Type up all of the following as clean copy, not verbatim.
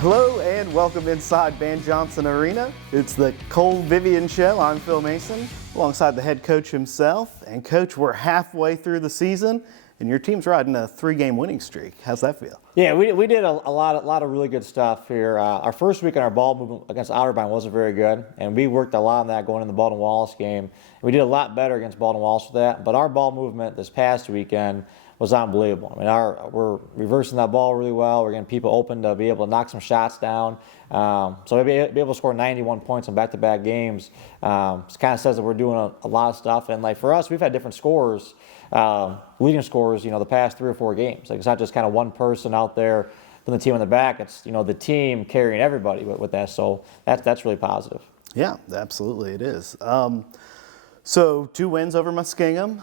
Hello and welcome inside Van Johnson Arena. It's the Kole Vivian Show. I'm Phil Mason, alongside the head coach himself. And coach, we're halfway through the season, and your team's riding a 3-game winning streak. How's that feel? Yeah, we did a lot of really good stuff here. Our first week on our ball movement against Otterbein wasn't very good, and we worked a lot on that going in the Baldwin Wallace game. We did a lot better against Baldwin Wallace with that, but our ball movement this past weekend was unbelievable. I mean, we're reversing that ball really well. We're getting people open to be able to knock some shots down. So we'll be able to score 91 points in back-to-back games. It kind of says that we're doing a lot of stuff. And like for us, we've had different scorers, leading scorers, the past 3 or 4 games. Like it's not just kind of one person out there from the team in the back. It's the team carrying everybody with that. So that's really positive. Yeah, absolutely it is. So 2 wins over Muskingum.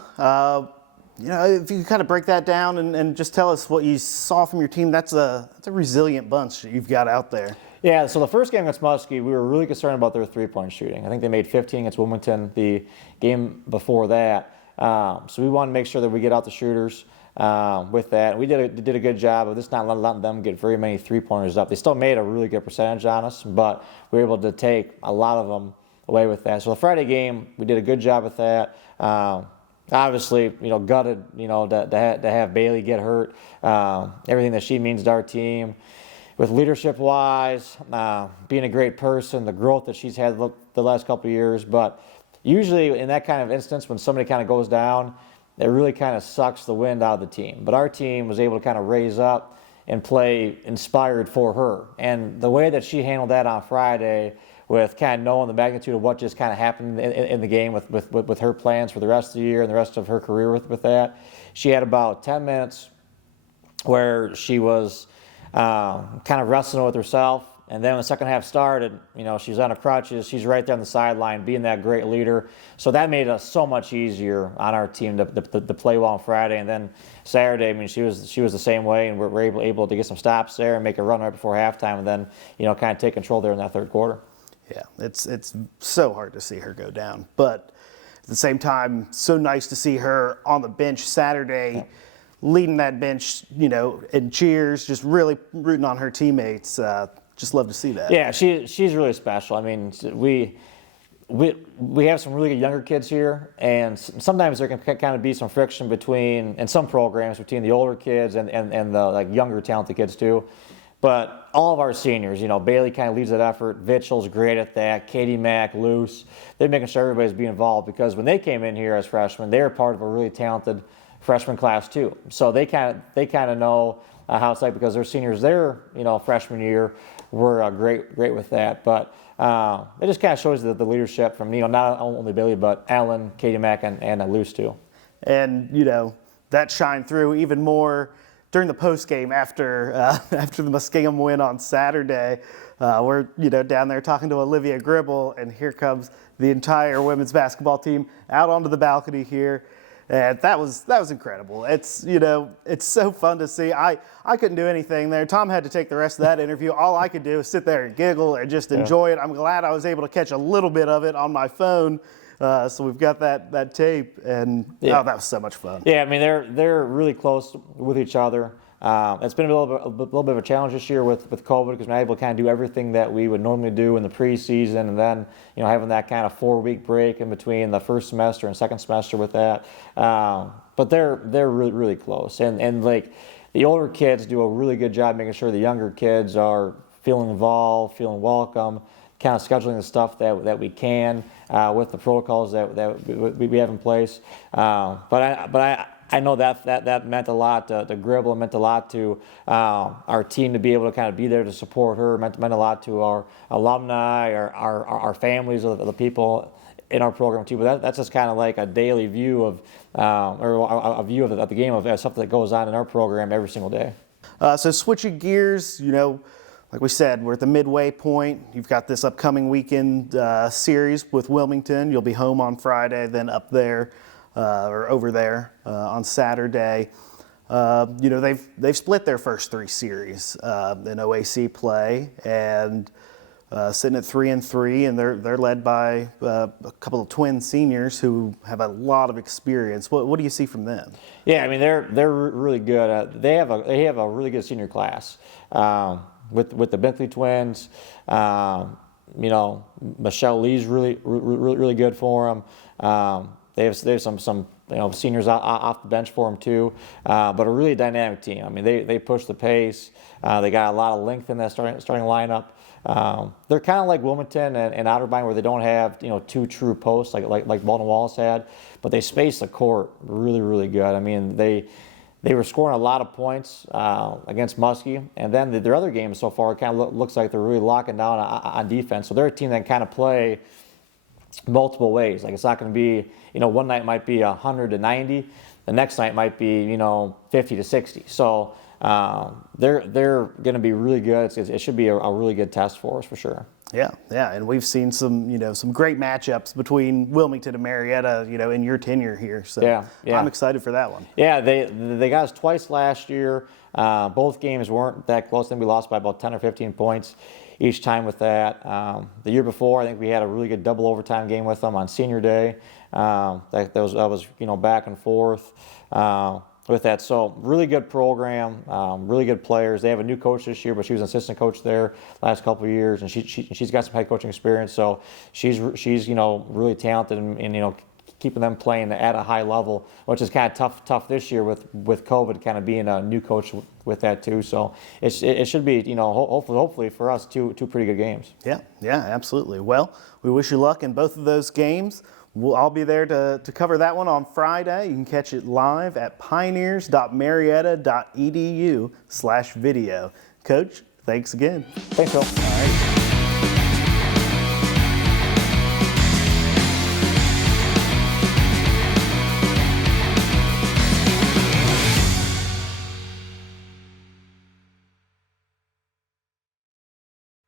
If you kind of break that down and just tell us what you saw from your team, that's a resilient bunch that you've got out there. Yeah, so the first game against Muskie, we were really concerned about their 3-point shooting. I think they made 15 against Wilmington the game before that. So we wanted to make sure that we get out the shooters with that. We did a good job of just not letting them get very many 3-pointers up. They still made a really good percentage on us, but we were able to take a lot of them away with that. So the Friday game, we did a good job with that. Obviously, gutted, to have Bailey get hurt, everything that she means to our team, with leadership-wise, being a great person, the growth that she's had the last couple of years. But usually in that kind of instance, when somebody kind of goes down, it really kind of sucks the wind out of the team. But our team was able to kind of raise up and play inspired for her. And the way that she handled that on Friday, with kind of knowing the magnitude of what just kind of happened in the game with her plans for the rest of the year and the rest of her career with that. She had about 10 minutes where she was kind of wrestling with herself. And then when the second half started, she's on her crutches. She's right there on the sideline being that great leader. So that made us so much easier on our team to play well on Friday. And then Saturday, she was the same way, and we're able to get some stops there and make a run right before halftime, and then kind of take control there in that third quarter. Yeah, it's so hard to see her go down. But at the same time, so nice to see her on the bench Saturday, leading that bench, in cheers, just really rooting on her teammates. Just love to see that. Yeah, she's really special. I mean, we have some really good younger kids here, and sometimes there can kind of be some friction in some programs between the older kids and the younger talented kids too. But all of our seniors, Bailey kind of leads that effort. Vitchell's great at that. Katie Mack, Luce, they're making sure everybody's being involved, because when they came in here as freshmen, they were part of a really talented freshman class too. So they kind of know how it's like, because their seniors, their freshman year were great with that. But it just kind of shows the leadership from not only Bailey but Ellen, Katie Mack, and Luce too. And that shined through even more during the post game after the Muskingum win on Saturday. We're down there talking to Olivia Gribble, and here comes the entire women's basketball team out onto the balcony here, and that was incredible. It's it's so fun to see. I couldn't do anything there. Tom had to take the rest of that interview. All I could do was sit there and giggle and just enjoy it. I'm glad I was able to catch a little bit of it on my phone. So we've got that tape, and that was so much fun. Yeah, I mean they're really close with each other. It's been a little bit of a challenge this year with COVID, because we're not able to kind of do everything that we would normally do in the preseason, and then having that kind of 4-week break in between the first semester and second semester with that. But they're really close, and like the older kids do a really good job making sure the younger kids are feeling involved, feeling welcome, kind of scheduling the stuff that we can with the protocols that we have in place. But I know that meant a lot to Gribble. It meant a lot to our team to be able to kind of be there to support her. It meant a lot to our alumni, our families, of the people in our program too. But that's just kind of like a daily view of or a view of the game, of something that goes on in our program every single day. So switching gears, like we said, we're at the midway point. You've got this upcoming weekend series with Wilmington. You'll be home on Friday, then up there or over there on Saturday. They've split their first 3 series in OAC play, and sitting at 3-3, and they're led by a couple of twin seniors who have a lot of experience. What do you see from them? Yeah, I mean they're really good. They have a really good senior class. with the Bentley twins. You know, Michelle Lee's really good for them. They have some you know, seniors off the bench for them too, but a really dynamic team. I mean, they push the pace. They got a lot of length in that starting lineup. They're kind of like Wilmington and Otterbein, where they don't have, you know, two true posts like Walden Wallace had, but they space the court really good. I mean, they were scoring a lot of points against Muskie, and then their other games so far, it kind of looks like they're really locking down on defense. So they're a team that kind of play multiple ways. Like, it's not going to be, you know, one night might be 100 to 90, the next night might be, you know, 50 to 60. So they're going to be really good. It should be a really good test for us for sure. Yeah, and we've seen some, you know, some great matchups between Wilmington and Marietta, you know, in your tenure here. So yeah. I'm excited for that one. Yeah, they got us twice last year. Both games weren't that close. I think we lost by about 10 or 15 points each time with that. The year before, I think we had a really good double overtime game with them on Senior Day. That was you know, back and forth with that. So really good program, really good players. They have a new coach this year, but she was an assistant coach there last couple of years, and she's got some head coaching experience. So she's you know, really talented and you know, keeping them playing at a high level, which is kind of tough this year with COVID kind of being a new coach with that too. So it should be, you know, hopefully for us two pretty good games. Yeah, absolutely. Well, we wish you luck in both of those games. I'll be there to cover that one on Friday. You can catch it live at pioneers.marietta.edu/video. Coach, thanks again. Thanks, Phil. All right.